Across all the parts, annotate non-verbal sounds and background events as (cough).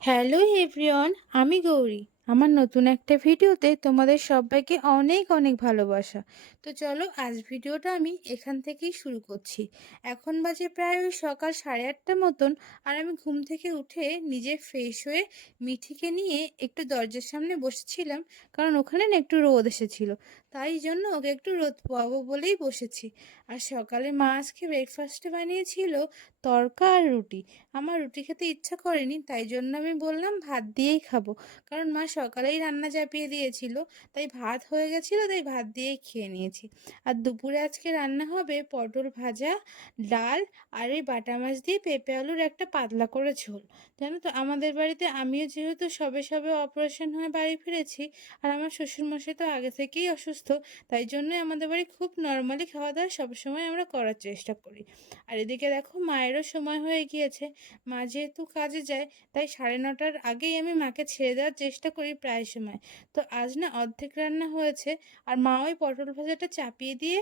Hello everyone আমি গৌরী। আমার নতুন একটা ভিডিওতে তোমাদের সবাইকে অনেক অনেক ভালোবাসা। তো চলো আজ ভিডিওটা আমি এখান থেকেই শুরু করছি। এখন বাজে প্রায় ওই সকাল সাড়ে আটটা মতন আর আমি ঘুম থেকে উঠে নিজে ফ্রেশ হয়ে মিঠিকে নিয়ে একটু দরজার সামনে বসেছিলাম কারণ ওখানে না একটু রোদ এসেছিল। তাই জন্য ওকে একটু রোদ পোয়াবো বলেই বসেছি। আর সকালে মা আজকে ব্রেকফাস্টে বানিয়েছিল তরকা আর রুটি। আমার রুটি খেতে ইচ্ছা করেনি তাই জন্য আমি বললাম ভাত দিয়েই খাব। কারণ মা সকালেই রান্না চাপিয়ে দিয়েছিল, তাই ভাত হয়ে গেছিল, তাই ভাত দিয়েই খেয়ে নিয়েছি। আর দুপুরে আজকে রান্না হবে পটল ভাজা, ডাল আর এই বাটা মাছ দিয়ে পেঁপে আলুর একটা পাতলা করে ঝোল। জানো তো, আমাদের বাড়িতে আমিও যেহেতু সবে সবে অপারেশন হয়ে বাড়ি ফিরেছি আর আমার শ্বশুরমশাই তো আগে থেকেই অসুস্থ, তাই জন্যই আমাদের বাড়ি খুব নর্মালি খাওয়া দাওয়া সবসময় আমরা করার চেষ্টা করি। আর এদিকে দেখো, মায়েরও সময় হয়ে গিয়েছে। মা যেহেতু কাজে যায়, তাই সাড়ে নটার আগেই আমি মাকে ছেড়ে দেওয়ার চেষ্টা করি প্রায় সময়। তো আজ না অর্ধেক রান্না হয়েছে আর মা ওই পটল ভাজাটা চাপিয়ে দিয়ে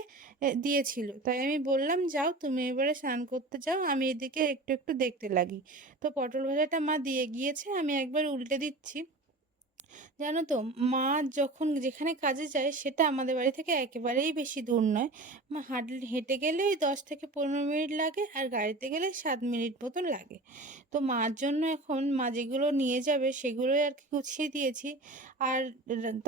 দিয়েছিল। তাই আমি বললাম, যাও, তুমি এবারে স্নান করতে যাও, আমি এদিকে একটু একটু দেখতে লাগি। তো পটল ভাজাটা মা দিয়ে গিয়েছে, আমি একবার উল্টে দিচ্ছি। জানো তো? মা যখন যেখানে কাজে যায় সেটা আমাদের বাড়ি থেকে একেবারেই বেশি দূর নয়। মা হাঁটলে, হেঁটে গেলে ওই দশ থেকে পনেরো মিনিট লাগে আর গাড়িতে গেলে সাত মিনিট মতন লাগে। তো মার জন্য এখন মা যেগুলো নিয়ে যাবে সেগুলোই আর কি গুছিয়ে দিয়েছি। আর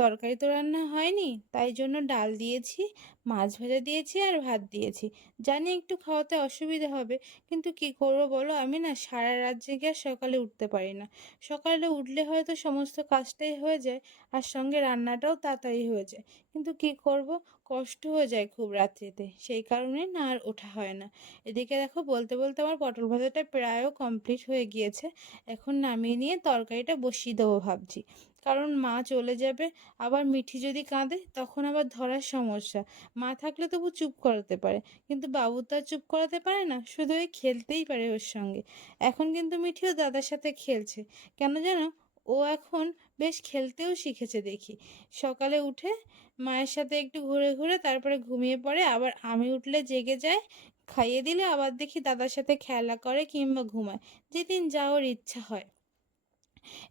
তরকারি তো রান্না হয়নি, তাই জন্য ডাল দিয়েছি মাছ ভাজা দিয়েছি আর ভাত দিয়েছি। জানি একটু খাওয়াতে অসুবিধা হবে, কিন্তু কি করব বলো? আমি না সারা রাত জেগে আর সকালে উঠতে পারি না। সকালে উঠলে হয়তো সমস্ত কাজটাই হয়ে যায় আর সঙ্গে রান্নাটাও তাড়াতাড়ি হয়ে যায়। কিন্তু কি করব? কষ্ট হয়ে যায় খুব রাত্রিতে, সেই কারণে না আর ওঠা হয় না। এদিকে দেখো বলতে বলতে আমার পটল ভাজাটা প্রায়ও কমপ্লিট হয়ে গিয়েছে। এখন নামিয়ে নিয়ে তরকারিটা বসিয়ে দেবো ভাবছি। কারণ মা চলে যাবে, আবার মিঠি যদি কাঁদে তখন আবার ধরার সমস্যা। মা থাকলে তবু চুপ করাতে পারে, কিন্তু বাবু তো আর চুপ করাতে পারে না, শুধু ওই খেলতেই পারে ওর সঙ্গে। এখন কিন্তু মিঠিও দাদার সাথে খেলছে। কেন জানো? ও এখন বেশ খেলতেও শিখেছে দেখি। সকালে উঠে মায়ের সাথে একটু ঘুরে ঘুরে তারপরে ঘুমিয়ে পড়ে, আবার আমি উঠলে জেগে যায়, খাইয়ে দিলে আবার দেখি দাদার সাথে খেলা করে কিংবা ঘুমায়। যেদিন যা ওর ইচ্ছা হয়।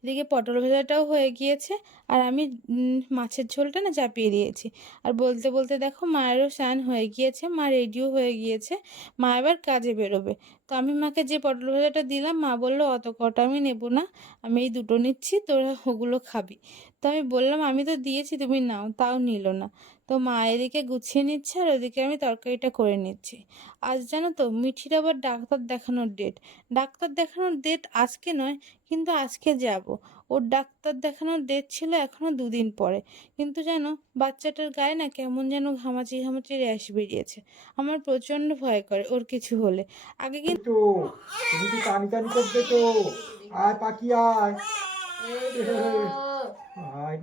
এদিকে পটল ভাজাটাও হয়ে গিয়েছে আর আমি মাছের ঝোলটা না চাপিয়ে দিয়েছি। আর বলতে বলতে দেখো মায়েরও স্নান হয়ে গিয়েছে, মা রেডিও হয়ে গিয়েছে, মা এবার কাজে বেরোবে। তো আমি মাকে যে পটল ভাজাটা দিলাম, মা বলল, অত কটা আমি নেব না, আমি এই দুটো নিচ্ছি, তোরা ওগুলো খাবি। তো আমি বললাম আমি তো দিয়েছি তুমি নাও। তাও নিল না। তো মা এদিকে গুছিয়ে নিচ্ছে আর ওদিকে আমি তরকারিটা করে নিচ্ছি। আজ জানো তো মিঠির আবার ডাক্তার দেখানোর ডেট ডাক্তার দেখানোর ডেট আজকে নয় কিন্তু আজকে যাব। ওর ডাক্তার দেখানোর ডেট ছিল এখনও দুদিন পরে। কিন্তু জানো বাচ্চাটার গায়ে না কেমন যেন ঘামাচি ঘামাচি র্যাশ বেরিয়েছে। আমার প্রচণ্ড ভয় করে ওর কিছু হলে। আগে কিন্তু তো তুমি কি টানি টানি করবে তো? আয় পাখি আয়। (laughs) (laughs)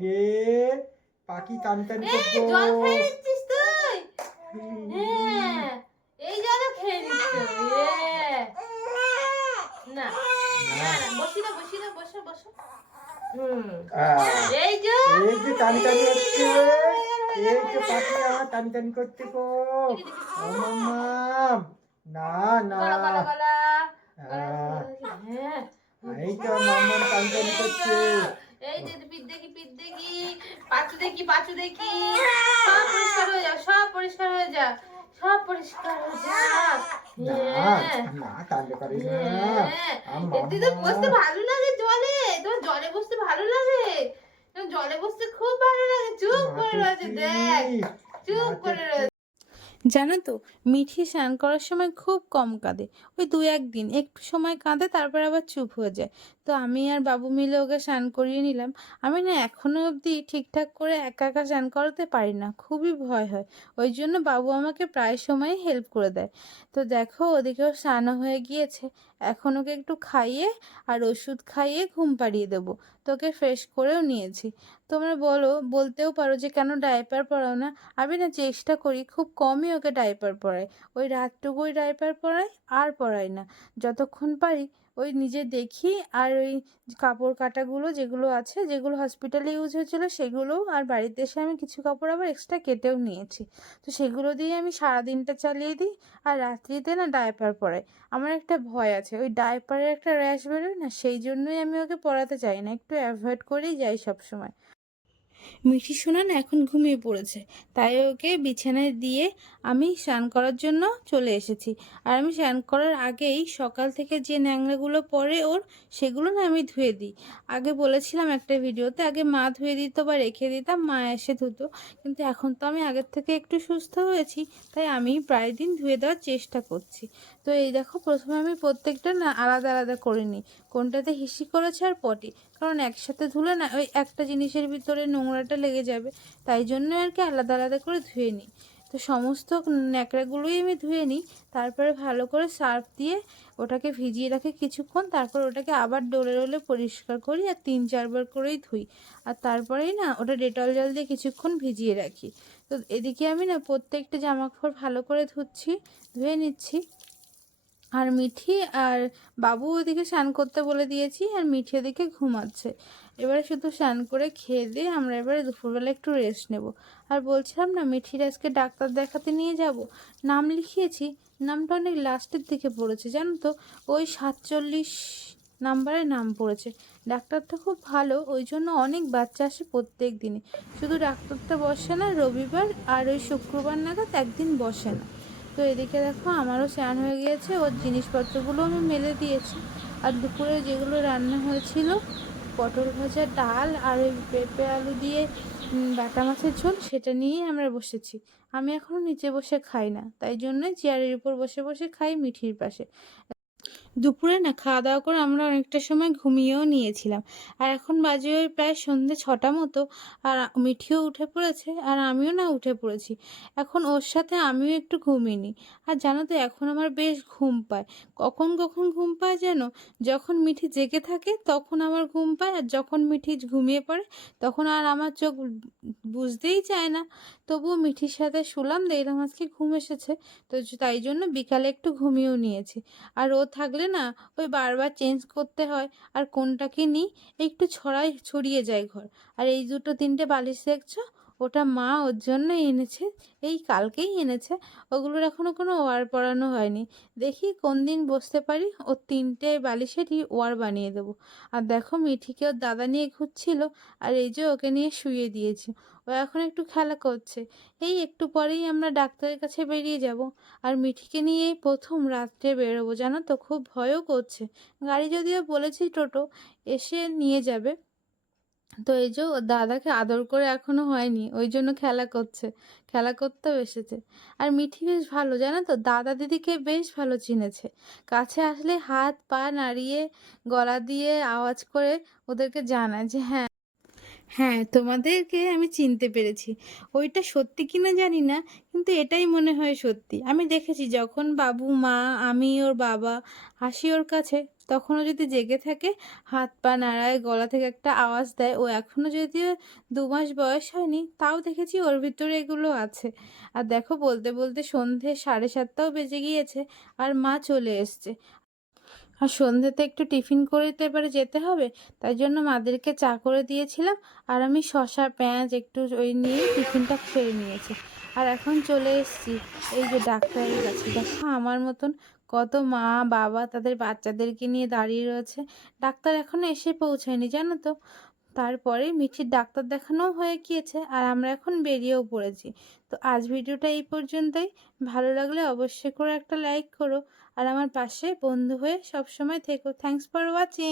রে পাখি টানি টানি করব এই খেয়ে। না না না বসি না বসি না বসো বসো। এই যে এই যে টানি টানি হচ্ছে এই যে পাখি আমার টানি টানি করতে গো। না না। এই তো মাম্মাম টানি টানি করছে। এই যে দেখি পাঁচু দেখি পাঁচু দেখি। সব পরিষ্কার হয়ে যা সব পরিষ্কার হয়ে যা সব পরিষ্কার হয়ে যা হ্যাঁ। বসতে ভালো লাগে জলে। তোমার জলে বসতে ভালো লাগে? জলে বসতে খুব ভালো লাগে। চুপ করে রয়েছে দেখ চুপ করে রয়েছে। জানো তো, মিঠি স্নান করার সময় খুব কম কাঁদে। ওই দু একদিন একটু সময় কাঁদে, তারপর আবার চুপ হয়ে যায়। তো আমি আর বাবু মিলে ওকে স্নান করিয়ে নিলাম। আমি না এখনও অবধি ঠিকঠাক করে একা একা স্নান করাতে পারি না, খুবই ভয় হয়। ওই জন্য বাবু আমাকে প্রায় সময় হেল্প করে দেয়। তো দেখো, ওদিকেও স্নানও হয়ে গিয়েছে। এখন ওকে একটু খাইয়ে আর ওষুধ খাইয়ে ঘুম পাড়িয়ে দেবো। তোকে ফ্রেশ করেও নিয়েছি। তোমরা বলো, বলতেও পারো যে কেন ডাইপার পরাও না? আমি না চেষ্টা করি খুব কমই ওকে ডাইপার পরাই। ওই রাতটুকুই ডাইপার পরাই আর পরাই না। যতক্ষণ পারি ওই নিজে দেখি আর ওই কাপড় কাটাগুলো যেগুলো আছে, যেগুলো হসপিটালে ইউজ হয়েছিল সেগুলো আর বাড়িতে এসে আমি কিছু কাপড় আবার এক্সট্রা কেটেও নিয়েছি। তো সেগুলো দিয়ে আমি সারাদিনটা চালিয়ে দিই আর রাত্রিতে না ডায়পার পরাই। আমার একটা ভয় আছে, ওই ডায়পারের একটা র্যাশ বেরোয় না, সেই জন্যই আমি ওকে পরাতে চাই না, একটু অ্যাভয়েড করেই যাই সবসময়। মিঠি শোনা না এখন ঘুমিয়ে পড়েছে। তাই ওকে বিছানায় দিয়ে আমি স্নান করার জন্য চলে এসেছি। আর আমি স্নান করার আগেই সকাল থেকে যে ন্যাংরাগুলো পরে ওর, সেগুলো না আমি ধুয়ে দিই। আগে বলেছিলাম একটা ভিডিওতে, আগে মা ধুয়ে দিত বা রেখে দিতাম, মা এসে ধুতো। কিন্তু এখন তো আমি আগের থেকে একটু সুস্থ হয়েছি, তাই আমি প্রায় দিন ধুয়ে দেওয়ার চেষ্টা করছি। তো এই দেখো, প্রথমে আমি প্রত্যেকটা না আলাদা আলাদা করে নিই। কোনটাতে হিসি করেছে আর পটি? কারণ একসাথে ধুলে না, ওই একটা জিনিসের ভিতরে নোংরাটা লেগে যাবে, তাই জন্য আর কি আলাদা আলাদা করে ধুয়ে নিই। তো সমস্ত ন্যাকড়াগুলোই আমি ধুয়ে নিই, তারপরে ভালো করে সার্ফ দিয়ে ওটাকে ভিজিয়ে রাখি কিছুক্ষণ, তারপর ওটাকে আবার ডোলে ডোলে পরিষ্কার করি আর তিন চারবার করেই ধুই। আর তারপরেই না ওটা ডেটল জল দিয়ে কিছুক্ষণ ভিজিয়ে রাখি। তো এদিকে আমি না প্রত্যেকটা জামা কাপড় ভালো করে ধুচ্ছি, ধুয়ে নিচ্ছি। আর মিঠি আর বাবু ওদিকে স্নান করতে বলে দিয়েছি আর মিঠি ওদিকে ঘুমাচ্ছে। এবারে শুধু স্নান করে খেয়ে দিয়ে আমরা এবারে দুপুরবেলা একটু রেস্ট নেব। আর বলছিলাম না, মিঠির আজকে ডাক্তার দেখাতে নিয়ে যাব। নাম লিখিয়েছি, নামটা অনেক লাস্টের দিকে পড়েছে, জানো তো? ওই সাতচল্লিশ নাম্বারে নাম পড়েছে। ডাক্তারটা খুব ভালো, ওই জন্য অনেক বাচ্চা আসে প্রত্যেক দিনে। শুধু ডাক্তারটা বসে না, রবিবার আর ওই শুক্রবার নাগাদ একদিন বসে না। তো এদিকে দেখো আমারও স্নান হয়ে গিয়েছে, ওর জিনিসপত্রগুলো আমি মেলে দিয়েছি। আর দুপুরে যেগুলো রান্না হয়েছিল, পটল ভাজা, ডাল আর ওই পেঁপে আলু দিয়ে বাটা মাছের ঝোল, সেটা নিয়েই আমরা বসেছি। আমি এখনও নিচে বসে খাই না, তাই জন্যই চেয়ারের উপর বসে বসে খাই মিঠির পাশে। দুপুরে না খাওয়া দাওয়া করে আমরা অনেকটা সময় ঘুমিয়েও নিয়েছিলাম। আর এখন বাজে ওই প্রায় সন্ধে ছটা মতো, আর মিঠিও উঠে পড়েছে আর আমিও না উঠে পড়েছি। এখন ওর সাথে আমিও একটু ঘুমিয়ে নিই আর জানো তো, এখন আমার বেশ ঘুম পায়। কখন কখন ঘুম পায় যেন? যখন মিঠি জেগে থাকে তখন আমার ঘুম পায়, আর যখন মিঠি ঘুমিয়ে পড়ে তখন আর আমার চোখ বুঝতেই চায় না। তবুও মিঠির সাথে শুলাম, দেখলাম আজকে ঘুম এসেছে, তো তাই জন্য বিকালে একটু ঘুমিয়েও নিয়েছি। আর ও থাকলে না ওই বারবার চেঞ্জ করতে হয়। আর কোনটাকে নিই একটু ছড়াই, ছড়িয়ে যায় ঘর। আর এই দুটো তিনটে বালিশ দেখছ? ওটা মা ওর জন্য এনেছে, এই কালকেই এনেছে। ওগুলোর এখনও কোনো ওয়ার পরানো হয়নি। দেখি কোন দিন বসতে পারি ও তিনটে বালিশেরই ওয়ার বানিয়ে দেবো। আর দেখো মিঠিকে ওর দাদা নিয়ে ঘুরছিল, আর এই যে ওকে নিয়ে শুয়ে দিয়েছি। ও এখন একটু খেলা করছে। এই একটু পরেই আমরা ডাক্তারের কাছে বেরিয়ে যাব। আর মিঠিকে নিয়ে এই প্রথম রাত্রে বেরোবো, জানো তো? খুব ভয়ও করছে। গাড়ি যদিও বলেছি টোটো, এসে নিয়ে যাবে। তো এই যে দাদাকে আদর করে এখনও হয়নি, ওই জন্য খেলা করছে, খেলা করতেও এসেছে। আর মিঠি বেশ ভালো, জানো তো? দাদা দিদিকে বেশ ভালো চিনেছে। কাছে আসলে হাত পা নাড়িয়ে, গলা দিয়ে আওয়াজ করে ওদেরকে জানায় যে হ্যাঁ হ্যাঁ তোমাদেরকে আমি চিনতে পেরেছি। ওইটা সত্যি কিনা জানি না, কিন্তু এটাই মনে হয় সত্যি। আমি দেখেছি যখন বাবু, মা, আমি, ওর বাবা হাসি ওর কাছে, তখনও যদি জেগে থাকে, হাত পা নাড়ায়, গলা থেকে একটা আওয়াজ দেয়, ও এখনও যদিও দু মাস বয়স হয়নি, তাও দেখেছি ওর ভিতরে এগুলো আছে। আর দেখো, বলতে বলতে সন্ধে সাড়ে সাতটাও বেজে গিয়েছে, আর মা চলে এসছে। আর সন্ধ্যেতে একটু টিফিন করে তো এবারে যেতে হবে। তাই জন্য মাদেরকে চা করে দিয়েছিলাম। আর আমি শশা, পেঁয়াজ একটু ওই নিয়ে টিফিনটা খেয়ে নিয়েছি। আর এখন চলে এসেছি এই যে ডাক্তারের কাছে। দেখো আমার মতন কত মা, বাবা তাদের বাচ্চাদেরকে নিয়ে দাঁড়িয়ে রয়েছে। ডাক্তার এখনও এসে পৌঁছায়নি, জানো তো। তারপরে মিঠির ডাক্তার দেখানোও হয়ে গিয়েছে আর আমরা এখন বেরিয়েও পড়েছি। তো আজ ভিডিওটা এই পর্যন্তই। ভালো লাগলে অবশ্যই করে একটা লাইক করো আর আমার পাশে বন্ধু হয়ে সবসময় থেকো। Thanks for watching